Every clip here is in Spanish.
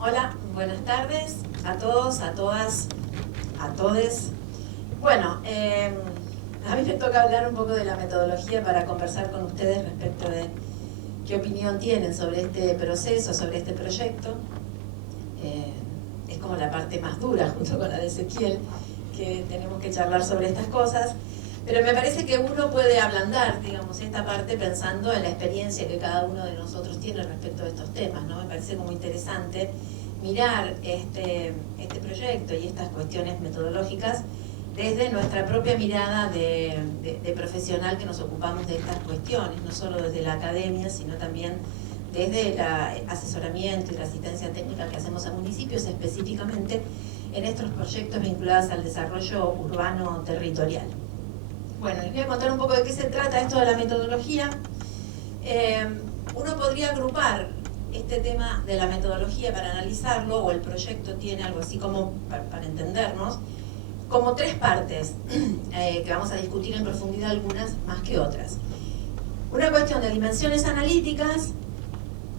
Hola, buenas tardes a todos, a todas, a todes. Bueno, a mí me toca hablar un poco de la metodología para conversar con ustedes respecto de qué opinión tienen sobre este proceso, sobre este proyecto. Es como la parte más dura junto con la de Ezequiel, que tenemos que charlar sobre estas cosas. Pero me parece que uno puede ablandar, digamos, esta parte pensando en la experiencia que cada uno de nosotros tiene respecto de estos temas, ¿no? Me parece como interesante mirar este proyecto y estas cuestiones metodológicas desde nuestra propia mirada de profesional que nos ocupamos de estas cuestiones, no solo desde la academia, sino también desde el asesoramiento y la asistencia técnica que hacemos a municipios, específicamente en estos proyectos vinculados al desarrollo urbano territorial. Bueno, les voy a contar un poco de qué se trata esto de la metodología. Uno podría agrupar este tema de la metodología para analizarlo, o el proyecto tiene algo así como, para entendernos, como tres partes que vamos a discutir en profundidad, algunas más que otras. Una cuestión de dimensiones analíticas,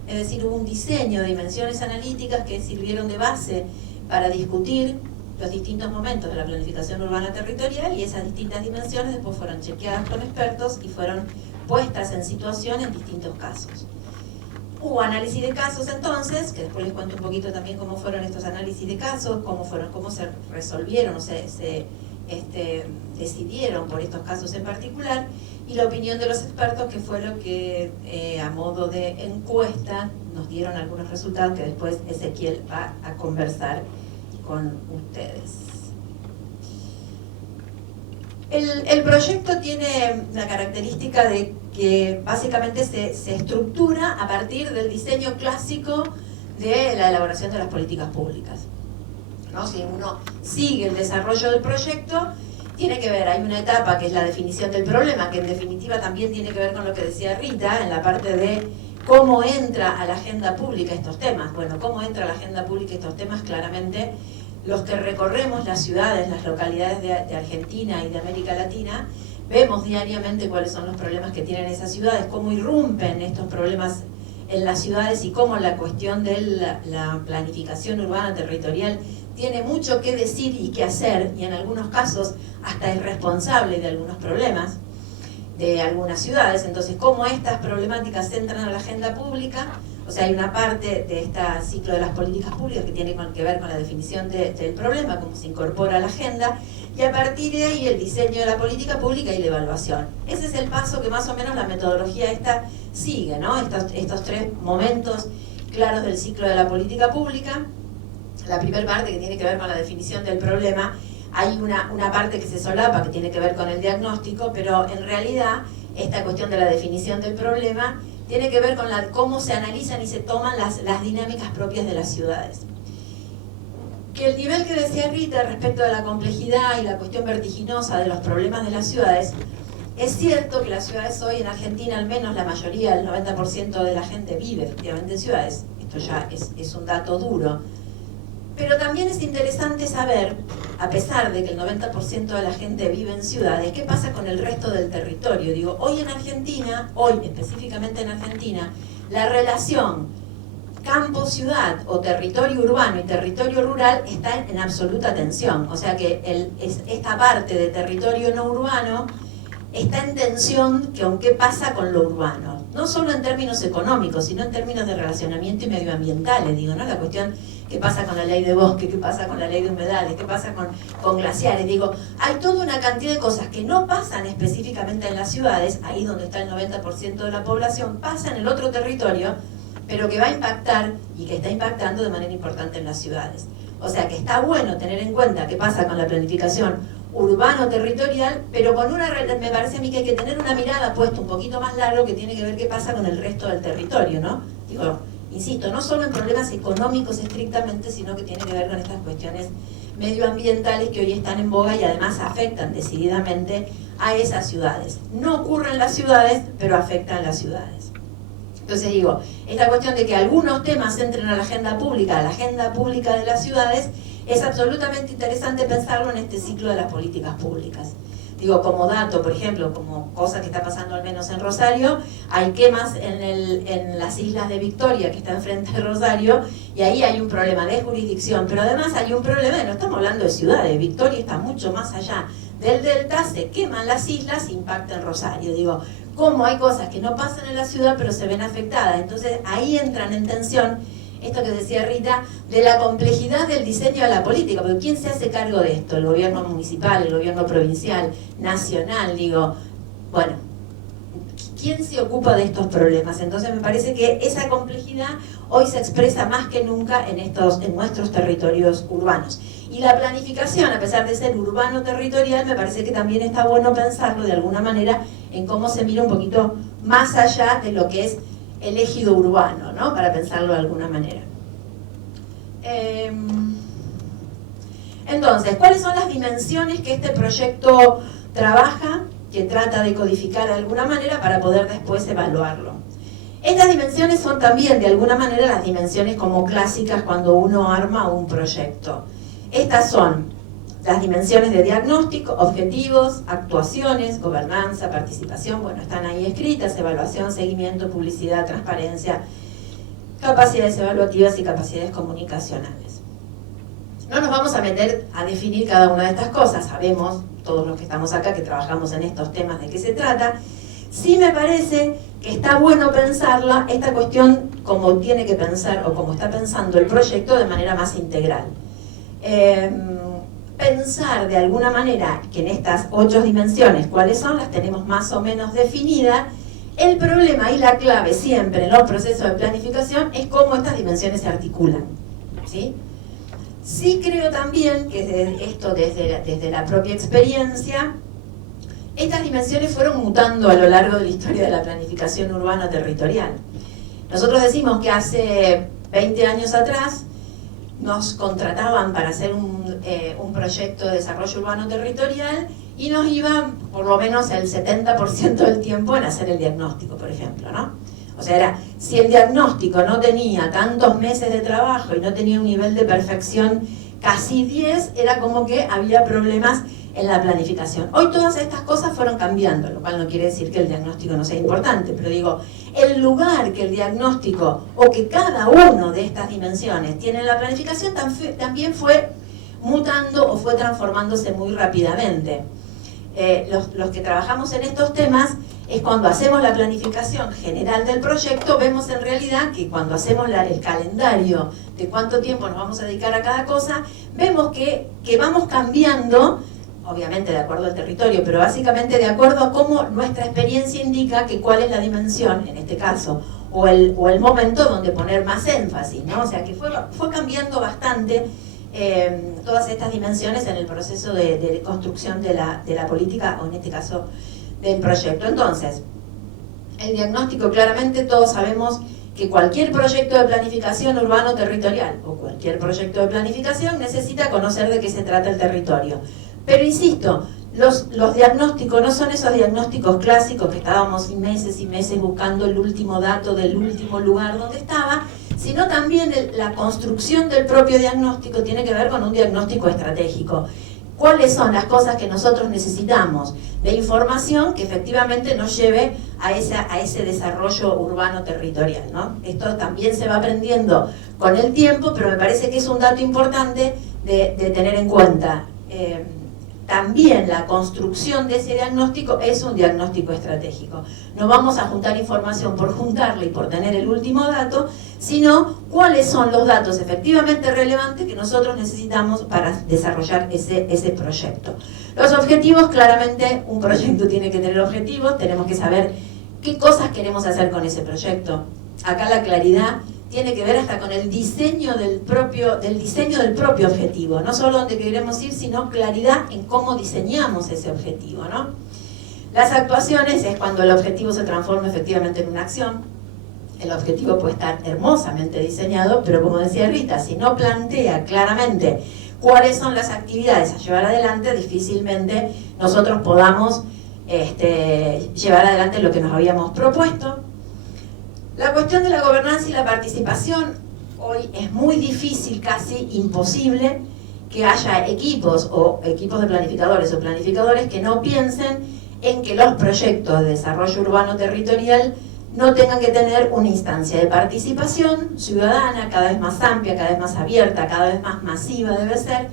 es decir, hubo un diseño de dimensiones analíticas que sirvieron de base para discutir los distintos momentos de la planificación urbana territorial, y esas distintas dimensiones después fueron chequeadas con expertos y fueron puestas en situación en distintos casos. Hubo análisis de casos entonces, que después les cuento un poquito también cómo fueron estos análisis de casos, cómo se resolvieron o se decidieron por estos casos en particular, y la opinión de los expertos, que fue lo que a modo de encuesta nos dieron algunos resultados que después Ezequiel va a conversar con ustedes. El proyecto tiene la característica de que básicamente se estructura a partir del diseño clásico de la elaboración de las políticas públicas, ¿no? Si uno sigue el desarrollo del proyecto, tiene que ver, hay una etapa que es la definición del problema, que en definitiva también tiene que ver con lo que decía Rita, en la parte de cómo entra a la agenda pública estos temas. Bueno, cómo entra a la agenda pública estos temas, claramente los que recorremos las ciudades, las localidades de Argentina y de América Latina, vemos diariamente cuáles son los problemas que tienen esas ciudades, cómo irrumpen estos problemas en las ciudades y cómo la cuestión de la planificación urbana territorial tiene mucho que decir y que hacer, y en algunos casos hasta es responsable de algunos problemas de algunas ciudades. Entonces, cómo estas problemáticas entran a la agenda pública. O sea, hay una parte de este ciclo de las políticas públicas que tiene que ver con la definición del problema, cómo se incorpora a la agenda, y a partir de ahí el diseño de la política pública y la evaluación. Ese es el paso que más o menos la metodología esta sigue, ¿no? Estos tres momentos claros del ciclo de la política pública. La primera parte, que tiene que ver con la definición del problema, hay una parte que se solapa, que tiene que ver con el diagnóstico, pero en realidad esta cuestión de la definición del problema tiene que ver con cómo se analizan y se toman las dinámicas propias de las ciudades. Que el nivel que decía Rita respecto de la complejidad y la cuestión vertiginosa de los problemas de las ciudades, es cierto que las ciudades hoy en Argentina, al menos la mayoría, el 90% de la gente vive efectivamente en ciudades. Esto ya es un dato duro. Pero también es interesante saber, a pesar de que el 90% de la gente vive en ciudades, qué pasa con el resto del territorio. Digo, hoy en Argentina, hoy específicamente en Argentina, la relación campo-ciudad o territorio urbano y territorio rural está en absoluta tensión. O sea que esta parte de territorio no urbano está en tensión con qué pasa con lo urbano. No solo en términos económicos, sino en términos de relacionamiento y medioambientales, digo, ¿no? La cuestión, ¿qué pasa con la ley de bosque? ¿Qué pasa con la ley de humedales? ¿Qué pasa con glaciares? Digo, hay toda una cantidad de cosas que no pasan específicamente en las ciudades, ahí donde está el 90% de la población, pasa en el otro territorio, pero que va a impactar y que está impactando de manera importante en las ciudades. O sea que está bueno tener en cuenta qué pasa con la planificación urbano-territorial, pero me parece a mí que hay que tener una mirada puesta un poquito más largo, que tiene que ver qué pasa con el resto del territorio, ¿no? Digo, insisto, no solo en problemas económicos estrictamente, sino que tiene que ver con estas cuestiones medioambientales que hoy están en boga y además afectan decididamente a esas ciudades. No ocurre en las ciudades, pero afectan a las ciudades. Entonces digo, esta cuestión de que algunos temas entren a la agenda pública de las ciudades, es absolutamente interesante pensarlo en este ciclo de las políticas públicas. Digo, como dato, por ejemplo, como cosa que está pasando al menos en Rosario, hay quemas en las islas de Victoria, que está enfrente de Rosario, y ahí hay un problema de jurisdicción, pero además hay un problema de, no estamos hablando de ciudades, Victoria está mucho más allá del delta, se queman las islas, impacta en Rosario. Digo, cómo hay cosas que no pasan en la ciudad pero se ven afectadas. Entonces ahí entran en tensión esto que decía Rita, de la complejidad del diseño de la política, porque ¿quién se hace cargo de esto? El gobierno municipal, el gobierno provincial, nacional, digo, bueno, ¿quién se ocupa de estos problemas? Entonces me parece que esa complejidad hoy se expresa más que nunca en nuestros territorios urbanos. Y la planificación, a pesar de ser urbano-territorial, me parece que también está bueno pensarlo de alguna manera en cómo se mira un poquito más allá de lo que es el ejido urbano, ¿no? Para pensarlo de alguna manera. Entonces, ¿cuáles son las dimensiones que este proyecto trabaja, que trata de codificar de alguna manera para poder después evaluarlo? Estas dimensiones son también de alguna manera las dimensiones como clásicas cuando uno arma un proyecto. Estas son las dimensiones de diagnóstico, objetivos, actuaciones, gobernanza, participación, bueno, están ahí escritas, evaluación, seguimiento, publicidad, transparencia, capacidades evaluativas y capacidades comunicacionales. No nos vamos a meter a definir cada una de estas cosas, sabemos, todos los que estamos acá, que trabajamos en estos temas, de qué se trata. Sí me parece que está bueno pensarla, esta cuestión, como tiene que pensar, o como está pensando el proyecto, de manera más integral. Pensar de alguna manera que en estas 8 dimensiones, ¿cuáles son? Las tenemos más o menos definidas. El problema y la clave siempre en los procesos de planificación es cómo estas dimensiones se articulan, ¿sí? Sí creo también que esto desde la propia experiencia, estas dimensiones fueron mutando a lo largo de la historia de la planificación urbano-territorial. Nosotros decimos que hace 20 años atrás nos contrataban para hacer un proyecto de desarrollo urbano territorial y nos iba por lo menos el 70% del tiempo en hacer el diagnóstico, por ejemplo, ¿no? O sea, era, si el diagnóstico no tenía tantos meses de trabajo y no tenía un nivel de perfección casi 10, era como que había problemas en la planificación. Hoy todas estas cosas fueron cambiando, lo cual no quiere decir que el diagnóstico no sea importante, pero digo, el lugar que el diagnóstico o que cada uno de estas dimensiones tiene en la planificación también fue mutando o fue transformándose muy rápidamente. Los que trabajamos en estos temas es cuando hacemos la planificación general del proyecto, vemos en realidad que cuando hacemos el calendario de cuánto tiempo nos vamos a dedicar a cada cosa, vemos que vamos cambiando, obviamente de acuerdo al territorio, pero básicamente de acuerdo a cómo nuestra experiencia indica que cuál es la dimensión, en este caso, o el momento donde poner más énfasis, ¿no? O sea que fue cambiando bastante todas estas dimensiones en el proceso de construcción de la política, o en este caso del proyecto. Entonces, el diagnóstico, claramente todos sabemos que cualquier proyecto de planificación urbano-territorial o cualquier proyecto de planificación necesita conocer de qué se trata el territorio. Pero insisto, los diagnósticos no son esos diagnósticos clásicos que estábamos meses y meses buscando el último dato del último lugar donde estaba, sino también la construcción del propio diagnóstico tiene que ver con un diagnóstico estratégico. ¿Cuáles son las cosas que nosotros necesitamos de información que efectivamente nos lleve a ese desarrollo urbano territorial, ¿no? Esto también se va aprendiendo con el tiempo, pero me parece que es un dato importante de tener en cuenta. También la construcción de ese diagnóstico es un diagnóstico estratégico. No vamos a juntar información por juntarla y por tener el último dato, sino cuáles son los datos efectivamente relevantes que nosotros necesitamos para desarrollar ese proyecto. Los objetivos, claramente un proyecto tiene que tener objetivos, tenemos que saber qué cosas queremos hacer con ese proyecto. Acá la claridad tiene que ver hasta con el diseño del propio objetivo, no solo dónde queremos ir, sino claridad en cómo diseñamos ese objetivo, ¿no? Las actuaciones es cuando el objetivo se transforma efectivamente en una acción. El objetivo puede estar hermosamente diseñado, pero como decía Rita, si no plantea claramente cuáles son las actividades a llevar adelante, difícilmente nosotros podamos llevar adelante lo que nos habíamos propuesto. La cuestión de la gobernanza y la participación, hoy es muy difícil, casi imposible, que haya equipos de planificadores o planificadores que no piensen en que los proyectos de desarrollo urbano territorial no tengan que tener una instancia de participación ciudadana cada vez más amplia, cada vez más abierta, cada vez más masiva debe ser,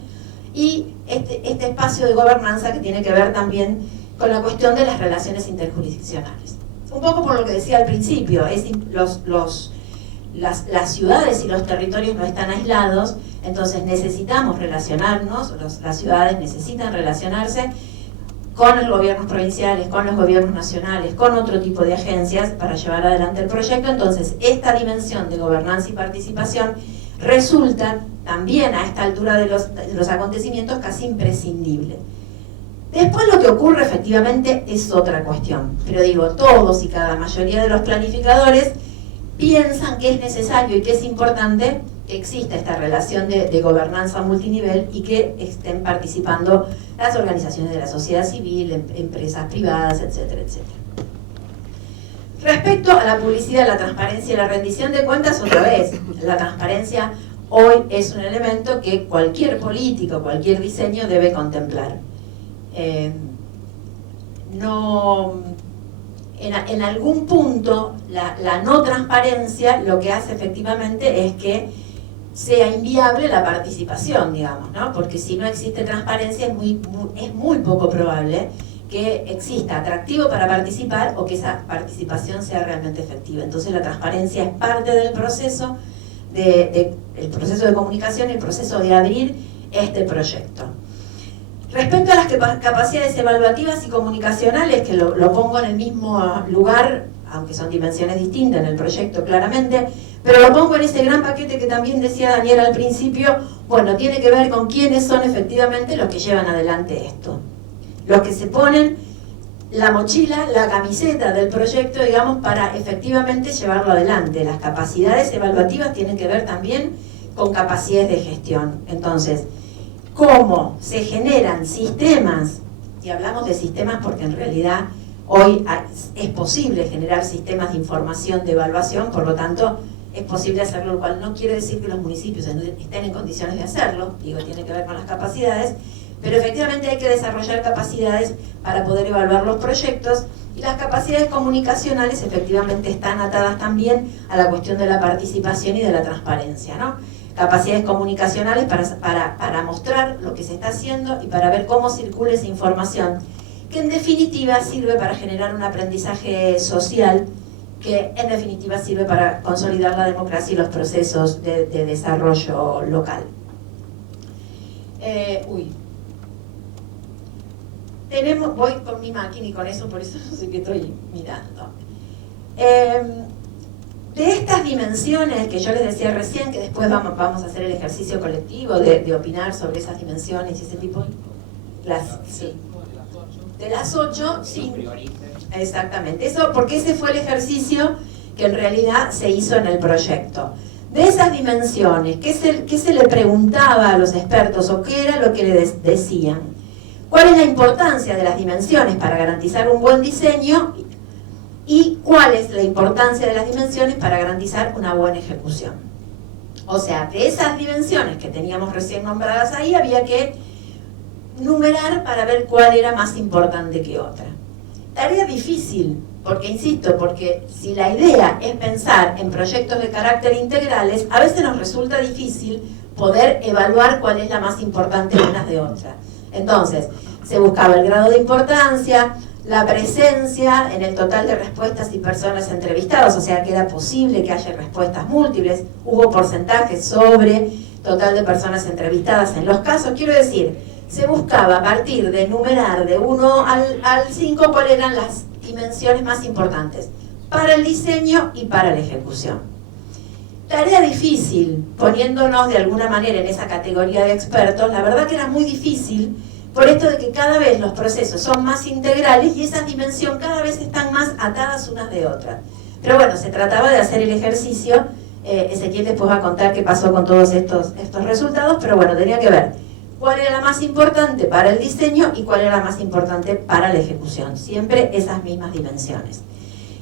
y este espacio de gobernanza que tiene que ver también con la cuestión de las relaciones interjurisdiccionales. Un poco por lo que decía al principio, las ciudades y los territorios no están aislados, entonces necesitamos relacionarnos, las ciudades necesitan relacionarse con los gobiernos provinciales, con los gobiernos nacionales, con otro tipo de agencias para llevar adelante el proyecto. Entonces esta dimensión de gobernanza y participación resulta también a esta altura de los acontecimientos casi imprescindible. Después lo que ocurre efectivamente es otra cuestión, pero digo, todos y cada mayoría de los planificadores piensan que es necesario y que es importante que exista esta relación de gobernanza multinivel y que estén participando las organizaciones de la sociedad civil, empresas privadas, etcétera, etcétera. Respecto a la publicidad, la transparencia y la rendición de cuentas, otra vez, la transparencia hoy es un elemento que cualquier político, cualquier diseño debe contemplar. En algún punto la no transparencia lo que hace efectivamente es que sea inviable la participación, digamos, ¿no? Porque si no existe transparencia es muy poco probable que exista atractivo para participar o que esa participación sea realmente efectiva. Entonces la transparencia es parte del proceso el proceso de comunicación, el proceso de abrir este proyecto. Respecto a las capacidades evaluativas y comunicacionales, que lo pongo en el mismo lugar, aunque son dimensiones distintas en el proyecto claramente, pero lo pongo en ese gran paquete que también decía Daniel al principio, bueno, tiene que ver con quiénes son efectivamente los que llevan adelante esto. Los que se ponen la mochila, la camiseta del proyecto, digamos, para efectivamente llevarlo adelante. Las capacidades evaluativas tienen que ver también con capacidades de gestión. Entonces, cómo se generan sistemas, y hablamos de sistemas porque en realidad hoy es posible generar sistemas de información de evaluación, por lo tanto es posible hacerlo, lo cual no quiere decir que los municipios estén en condiciones de hacerlo, digo, tiene que ver con las capacidades, pero efectivamente hay que desarrollar capacidades para poder evaluar los proyectos, y las capacidades comunicacionales efectivamente están atadas también a la cuestión de la participación y de la transparencia, ¿no? Capacidades comunicacionales para mostrar lo que se está haciendo y para ver cómo circula esa información, que en definitiva sirve para generar un aprendizaje social, que en definitiva sirve para consolidar la democracia y los procesos de desarrollo local. Voy con mi máquina y con eso, por eso no sé qué estoy mirando. De estas dimensiones que yo les decía recién, que después vamos a hacer el ejercicio colectivo de opinar sobre esas dimensiones y ese tipo, sí. De las 8, sí. Exactamente, eso porque ese fue el ejercicio que en realidad se hizo en el proyecto. De esas dimensiones, ¿qué se le preguntaba a los expertos o qué era lo que les decían? ¿Cuál es la importancia de las dimensiones para garantizar un buen diseño? ¿Y cuál es la importancia de las dimensiones para garantizar una buena ejecución? O sea, de esas dimensiones que teníamos recién nombradas ahí, había que numerar para ver cuál era más importante que otra. Tarea difícil, porque insisto, porque si la idea es pensar en proyectos de carácter integrales, a veces nos resulta difícil poder evaluar cuál es la más importante unas de otras. Entonces, se buscaba el grado de importancia, la presencia en el total de respuestas y personas entrevistadas, o sea que era posible que haya respuestas múltiples, hubo porcentajes sobre total de personas entrevistadas en los casos, quiero decir, se buscaba a partir de enumerar de 1 al 5 cuáles eran las dimensiones más importantes para el diseño y para la ejecución. Tarea difícil, poniéndonos de alguna manera en esa categoría de expertos, la verdad que era muy difícil por esto de que cada vez los procesos son más integrales y esas dimensiones cada vez están más atadas unas de otras. Pero bueno, se trataba de hacer el ejercicio, Ezequiel después va a contar qué pasó con todos estos resultados, pero bueno, tenía que ver cuál era la más importante para el diseño y cuál era la más importante para la ejecución, siempre esas mismas dimensiones.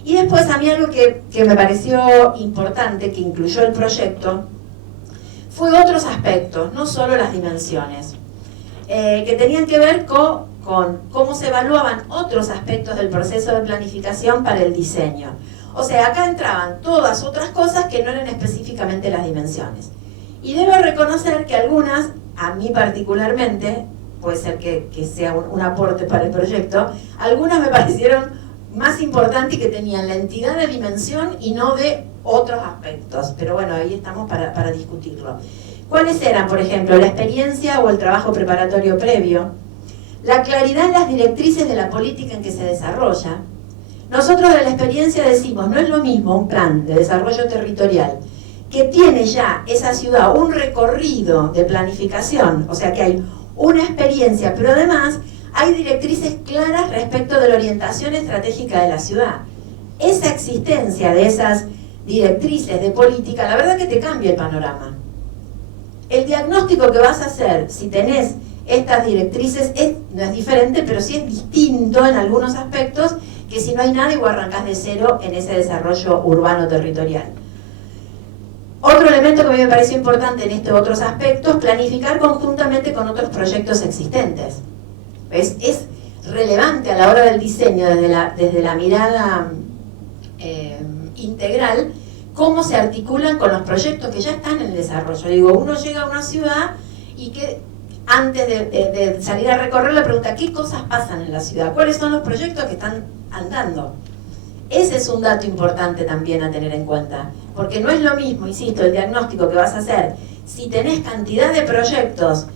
Y después a mí algo que me pareció importante, que incluyó el proyecto, fue otros aspectos, no solo las dimensiones, que tenían que ver con cómo se evaluaban otros aspectos del proceso de planificación para el diseño. O sea, acá entraban todas otras cosas que no eran específicamente las dimensiones. Y debo reconocer que algunas, a mí particularmente, puede ser que sea un aporte para el proyecto, algunas me parecieron más importantes y que tenían la entidad de dimensión y no de otros aspectos. Pero bueno, ahí estamos para discutirlo. ¿Cuáles eran, por ejemplo, la experiencia o el trabajo preparatorio previo? La claridad en las directrices de la política en que se desarrolla. Nosotros de la experiencia decimos, no es lo mismo un plan de desarrollo territorial que tiene ya esa ciudad un recorrido de planificación, o sea que hay una experiencia, pero además hay directrices claras respecto de la orientación estratégica de la ciudad. Esa existencia de esas directrices de política, la verdad que te cambia el panorama. El diagnóstico que vas a hacer, si tenés estas directrices, no es diferente, pero sí es distinto en algunos aspectos que si no hay nada y vos arrancás de cero en ese desarrollo urbano territorial. Otro elemento que a mí me pareció importante en estos otros aspectos, planificar conjuntamente con otros proyectos existentes. Es relevante a la hora del diseño, desde la mirada integral, cómo se articulan con los proyectos que ya están en el desarrollo. Digo, uno llega a una ciudad y que antes de salir a recorrer la pregunta, ¿qué cosas pasan en la ciudad? ¿Cuáles son los proyectos que están andando? Ese es un dato importante también a tener en cuenta, porque no es lo mismo, insisto, el diagnóstico que vas a hacer si tenés cantidad de proyectos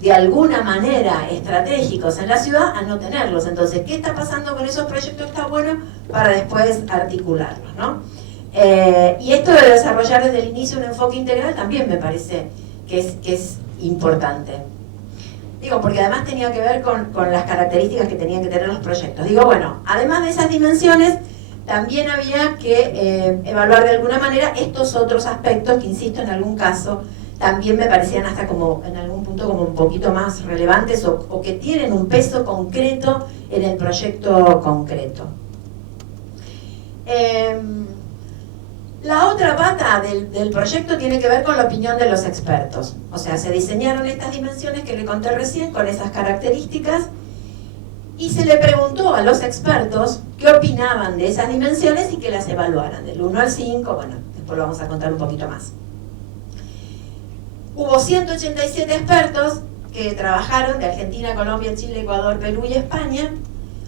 de alguna manera estratégicos en la ciudad a no tenerlos. Entonces, ¿qué está pasando con esos proyectos? Está bueno para después articularlos, ¿no? Y esto de desarrollar desde el inicio un enfoque integral también me parece que es importante. Digo, porque además tenía que ver con las características que tenían que tener los proyectos. Digo, bueno, además de esas dimensiones, también había que evaluar de alguna manera estos otros aspectos que, insisto, en algún caso también me parecían hasta como, en algún punto, como un poquito más relevantes o que tienen un peso concreto en el proyecto concreto. La otra pata del proyecto tiene que ver con la opinión de los expertos. O sea, se diseñaron estas dimensiones que le conté recién con esas características y se le preguntó a los expertos qué opinaban de esas dimensiones y que las evaluaran, del 1 al 5, bueno, después lo vamos a contar un poquito más. Hubo 187 expertos que trabajaron de Argentina, Colombia, Chile, Ecuador, Perú y España.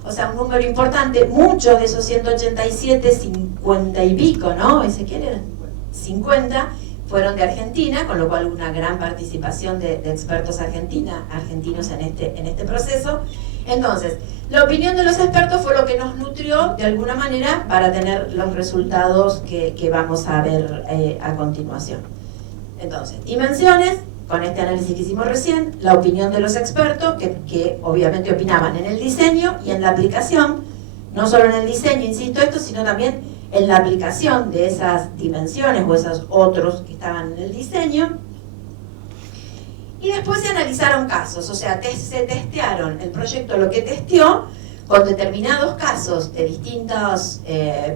O sea, un número importante. Muchos de esos 187, 50 y pico, ¿no? Ezequiel eran 50, fueron de Argentina, con lo cual una gran participación de expertos argentinos en este proceso. Entonces, la opinión de los expertos fue lo que nos nutrió de alguna manera para tener los resultados que vamos a ver a continuación. Entonces, dimensiones, con este análisis que hicimos recién, la opinión de los expertos, que obviamente opinaban en el diseño y en la aplicación, no solo en el diseño, insisto esto, sino también en la aplicación de esas dimensiones o esos otros que estaban en el diseño. Y después se analizaron casos, o sea, se testearon, el proyecto lo que testeó con determinados casos de distintos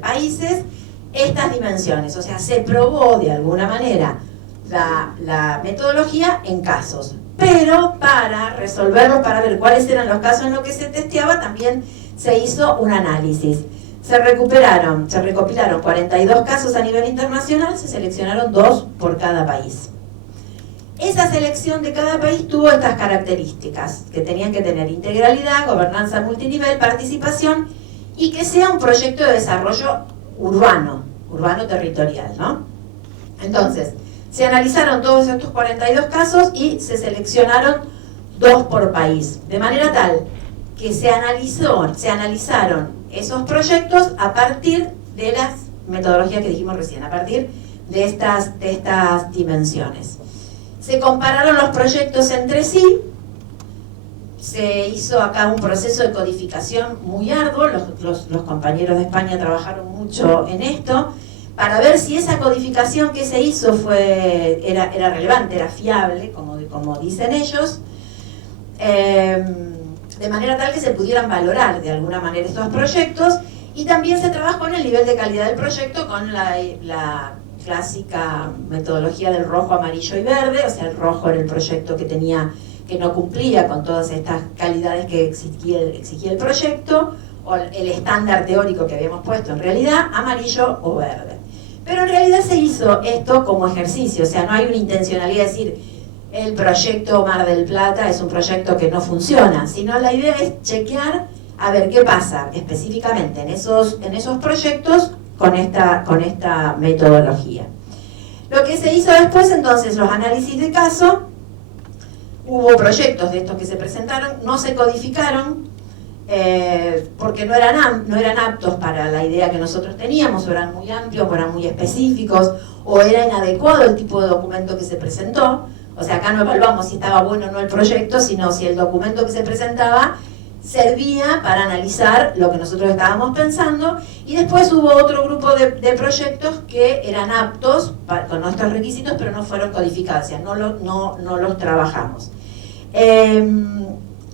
países, estas dimensiones, o sea, se probó de alguna manera la metodología en casos, pero para resolverlos, para ver cuáles eran los casos en los que se testeaba, también se hizo un análisis. Se recopilaron 42 casos a nivel internacional, se seleccionaron 2 por cada país. Esa selección de cada país tuvo estas características, que tenían que tener integralidad, gobernanza multinivel, participación, y que sea un proyecto de desarrollo urbano territorial, ¿no? Entonces, se analizaron todos estos 42 casos y se seleccionaron 2 por país, de manera tal que se analizaron esos proyectos a partir de las metodologías que dijimos recién, a partir de estas dimensiones. Se compararon los proyectos entre sí, se hizo acá un proceso de codificación muy arduo, los compañeros de España trabajaron mucho en esto, para ver si esa codificación que se hizo era relevante, era fiable, como dicen ellos, de manera tal que se pudieran valorar de alguna manera estos proyectos, y también se trabajó en el nivel de calidad del proyecto con la clásica metodología del rojo, amarillo y verde. O sea, el rojo era el proyecto que no cumplía con todas estas calidades que exigía el proyecto, o el estándar teórico que habíamos puesto, en realidad amarillo o verde. Pero en realidad se hizo esto como ejercicio, o sea, no hay una intencionalidad de decir el proyecto Mar del Plata es un proyecto que no funciona, sino la idea es chequear a ver qué pasa específicamente en esos proyectos con esta metodología. Lo que se hizo después, entonces, los análisis de caso, hubo proyectos de estos que se presentaron, no se codificaron, porque no eran aptos para la idea que nosotros teníamos, o eran muy amplios, o eran muy específicos, o era inadecuado el tipo de documento que se presentó. O sea, acá no evaluamos si estaba bueno o no el proyecto, sino si el documento que se presentaba servía para analizar lo que nosotros estábamos pensando. Y después hubo otro grupo de proyectos que eran aptos con nuestros requisitos, pero no fueron codificados, o sea, no los trabajamos.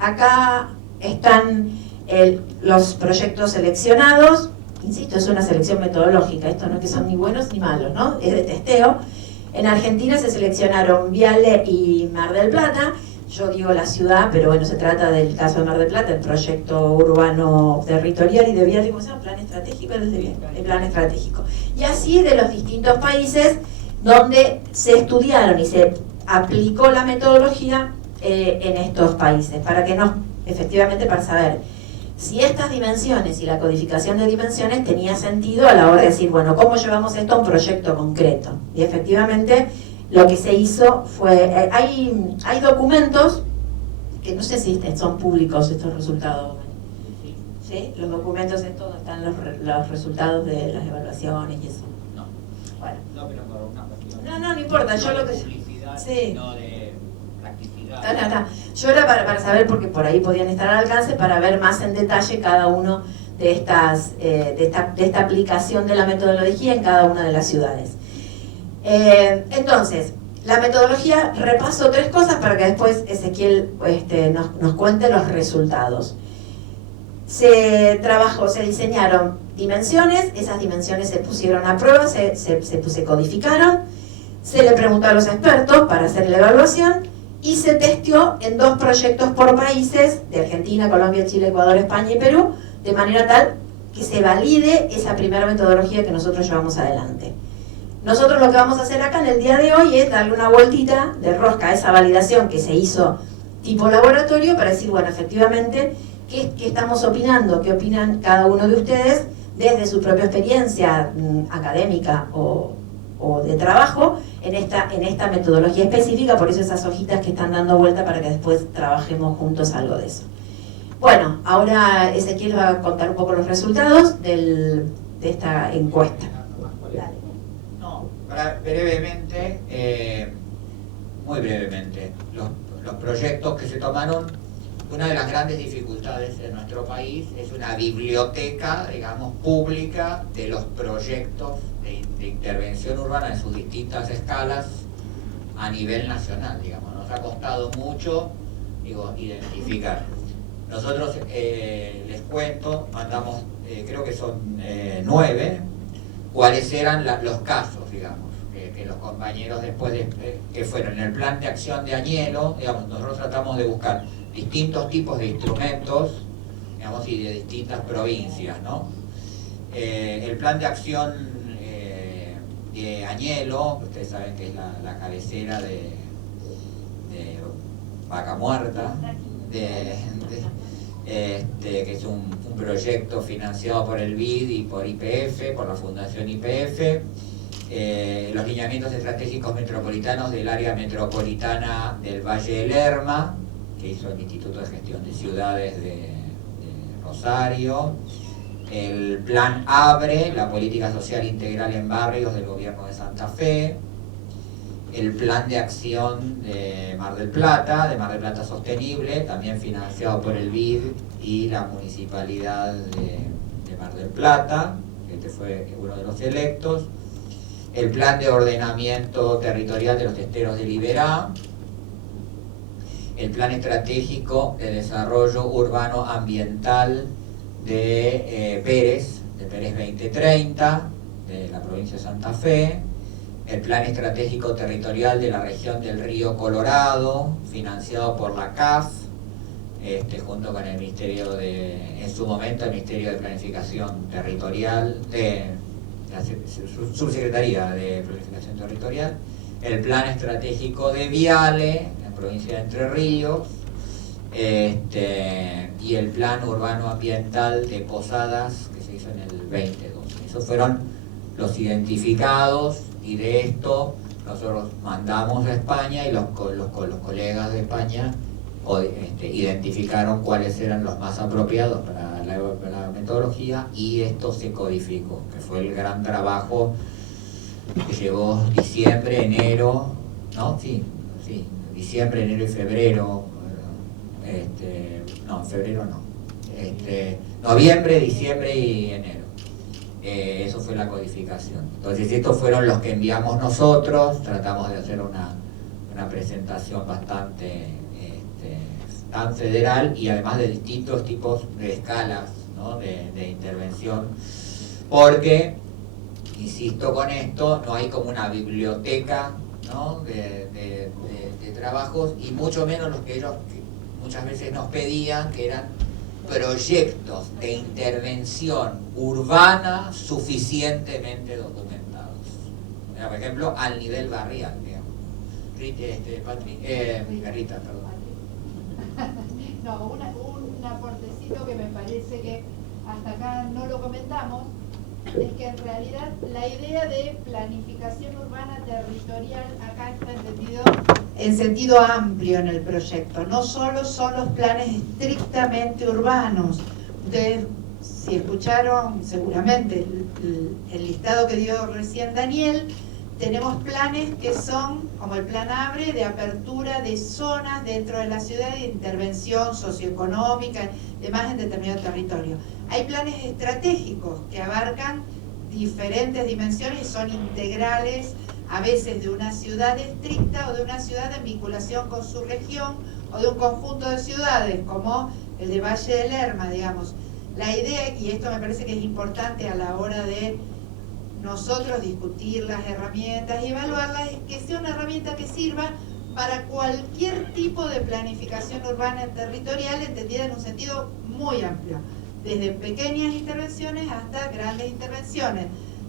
Acá están los proyectos seleccionados. Insisto, es una selección metodológica, esto no es que son ni buenos ni malos, ¿no? Es de testeo. En Argentina se seleccionaron Viale y Mar del Plata. Yo digo la ciudad, pero bueno, se trata del caso de Mar del Plata, el proyecto urbano territorial, y de Viale, ¿cómo se llama? ¿Plan estratégico? El plan estratégico. Y así de los distintos países donde se estudiaron y se aplicó la metodología en estos países, efectivamente para saber si estas dimensiones y la codificación de dimensiones tenía sentido a la hora de decir, bueno, ¿cómo llevamos esto a un proyecto concreto? Y efectivamente lo que se hizo fue, hay documentos que no sé si son públicos estos resultados. ¿Sí? Los documentos estos están los resultados de las evaluaciones y eso. No. Bueno. No, pero por una cuestión. No importa, yo lo que... Publicidad, sí. No de practicidad. Yo era para saber, porque por ahí podían estar al alcance, para ver más en detalle cada uno de esta aplicación de la metodología en cada una de las ciudades. Entonces, la metodología, repaso 3 cosas para que después Ezequiel nos cuente los resultados. Se diseñaron dimensiones, esas dimensiones se pusieron a prueba, se codificaron, se le preguntó a los expertos para hacer la evaluación y se testeó en 2 proyectos por países, de Argentina, Colombia, Chile, Ecuador, España y Perú, de manera tal que se valide esa primera metodología que nosotros llevamos adelante. Nosotros lo que vamos a hacer acá en el día de hoy es darle una vueltita de rosca a esa validación que se hizo tipo laboratorio para decir, bueno, efectivamente, ¿qué estamos opinando? ¿Qué opinan cada uno de ustedes desde su propia experiencia académica o de trabajo en esta metodología específica? Por eso esas hojitas que están dando vuelta para que después trabajemos juntos algo de eso. Bueno, ahora Ezequiel va a contar un poco los resultados de esta encuesta. Dale. Brevemente, muy brevemente, los proyectos que se tomaron, una de las grandes dificultades en nuestro país es una biblioteca, digamos, pública de los proyectos de intervención urbana en sus distintas escalas a nivel nacional, digamos. Nos ha costado mucho, identificar. Nosotros, les cuento, mandamos, creo que son 9, cuáles eran los casos, digamos, que los compañeros después que fueron en el plan de acción de Añelo, digamos, nosotros tratamos de buscar distintos tipos de instrumentos, digamos, y de distintas provincias, ¿no? El plan de acción de Añelo, ustedes saben que es la cabecera de Vaca Muerta, que es un proyecto financiado por el BID y por YPF, por la Fundación YPF, los lineamientos estratégicos metropolitanos del área metropolitana del Valle del Lerma, que hizo el Instituto de Gestión de Ciudades de Rosario, el plan ABRE, la Política Social Integral en Barrios del Gobierno de Santa Fe, el plan de acción de Mar del Plata Sostenible, también financiado por el BID y la Municipalidad de Mar del Plata, que este fue uno de los electos, el plan de ordenamiento territorial de los esteros de Liberá, el plan estratégico de desarrollo urbano ambiental de Pérez 2030, de la provincia de Santa Fe, el plan estratégico territorial de la región del Río Colorado, financiado por la CAF, junto con el Ministerio en su momento el Ministerio de Planificación Territorial, de la Subsecretaría de Planificación Territorial, el Plan Estratégico de Viale, en provincia de Entre Ríos, y el Plan Urbano Ambiental de Posadas, que se hizo en el 2012. Esos fueron los identificados, y de esto nosotros mandamos a España, y los colegas de España identificaron cuáles eran los más apropiados para la metodología, y esto se codificó, que fue el gran trabajo que llevó diciembre, enero, ¿no? Sí, diciembre, enero y febrero, no, febrero no, noviembre, diciembre y enero. Eso fue la codificación. Entonces estos fueron los que enviamos nosotros, tratamos de hacer una presentación bastante tan federal, y además de distintos tipos de escalas, ¿no? de intervención, porque, insisto con esto, no hay como una biblioteca, ¿no? de trabajos, y mucho menos los que ellos muchas veces nos pedían, que eran proyectos de intervención urbana suficientemente documentados. Por ejemplo, al nivel barrial, digamos. Rita, perdón. No, un aportecito que me parece que hasta acá no lo comentamos, es que en realidad la idea de planificación urbana territorial acá está entendido en sentido amplio en el proyecto. No solo son los planes estrictamente urbanos. Ustedes, si escucharon seguramente el listado que dio recién Daniel, tenemos planes que son, como el Plan ABRE, de apertura de zonas dentro de la ciudad, de intervención socioeconómica, demás en determinado territorio. Hay planes estratégicos que abarcan diferentes dimensiones y son integrales, a veces de una ciudad estricta o de una ciudad en vinculación con su región, o de un conjunto de ciudades, como el de Valle del Lerma, digamos. La idea, y esto me parece que es importante a la hora de nosotros discutir las herramientas y evaluarlas, es que sea una herramienta que sirva para cualquier tipo de planificación urbana territorial, entendida en un sentido muy amplio, desde pequeñas intervenciones hasta grandes intervenciones,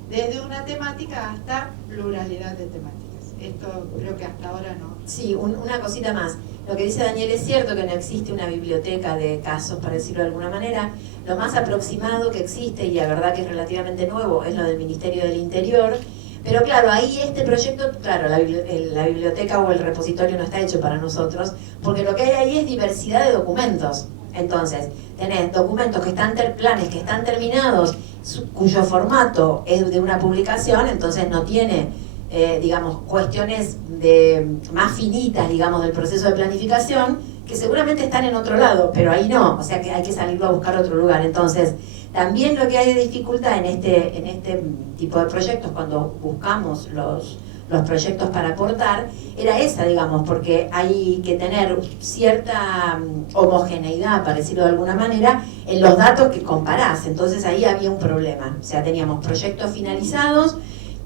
desde una temática hasta pluralidad de temáticas. Esto creo que hasta ahora no. Sí, una cosita más. Lo que dice Daniel es cierto, que no existe una biblioteca de casos, para decirlo de alguna manera. Lo más aproximado que existe, y la verdad que es relativamente nuevo, es lo del Ministerio del Interior. Pero claro, ahí este proyecto, claro, la biblioteca o el repositorio no está hecho para nosotros, porque lo que hay ahí es diversidad de documentos. Entonces, tenés documentos que están, planes que están terminados, cuyo formato es de una publicación, entonces no tiene, digamos, cuestiones más finitas, digamos, del proceso de planificación, que seguramente están en otro lado, pero ahí no, o sea que hay que salirlo a buscar a otro lugar. Entonces, también lo que hay de dificultad en este tipo de proyectos, cuando buscamos los proyectos para aportar, era esa, digamos, porque hay que tener cierta homogeneidad, para decirlo de alguna manera, en los datos que comparás. Entonces ahí había un problema. O sea, teníamos proyectos finalizados,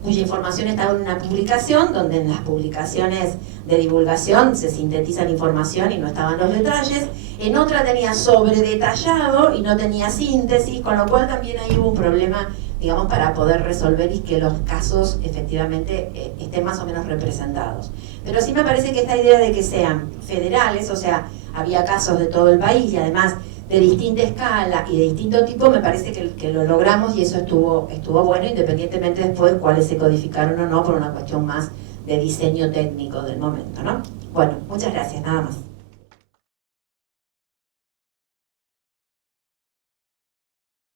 cuya información estaba en una publicación, donde en las publicaciones de divulgación se sintetiza la información y no estaban los detalles. En otra tenía sobredetallado y no tenía síntesis, con lo cual también ahí hubo un problema, digamos, para poder resolver y que los casos efectivamente estén más o menos representados. Pero sí me parece que esta idea de que sean federales, o sea, había casos de todo el país y además de distinta escala y de distinto tipo, me parece que lo logramos, y eso estuvo bueno, independientemente después cuáles se codificaron o no, por una cuestión más de diseño técnico del momento, ¿no? Bueno, muchas gracias, nada más.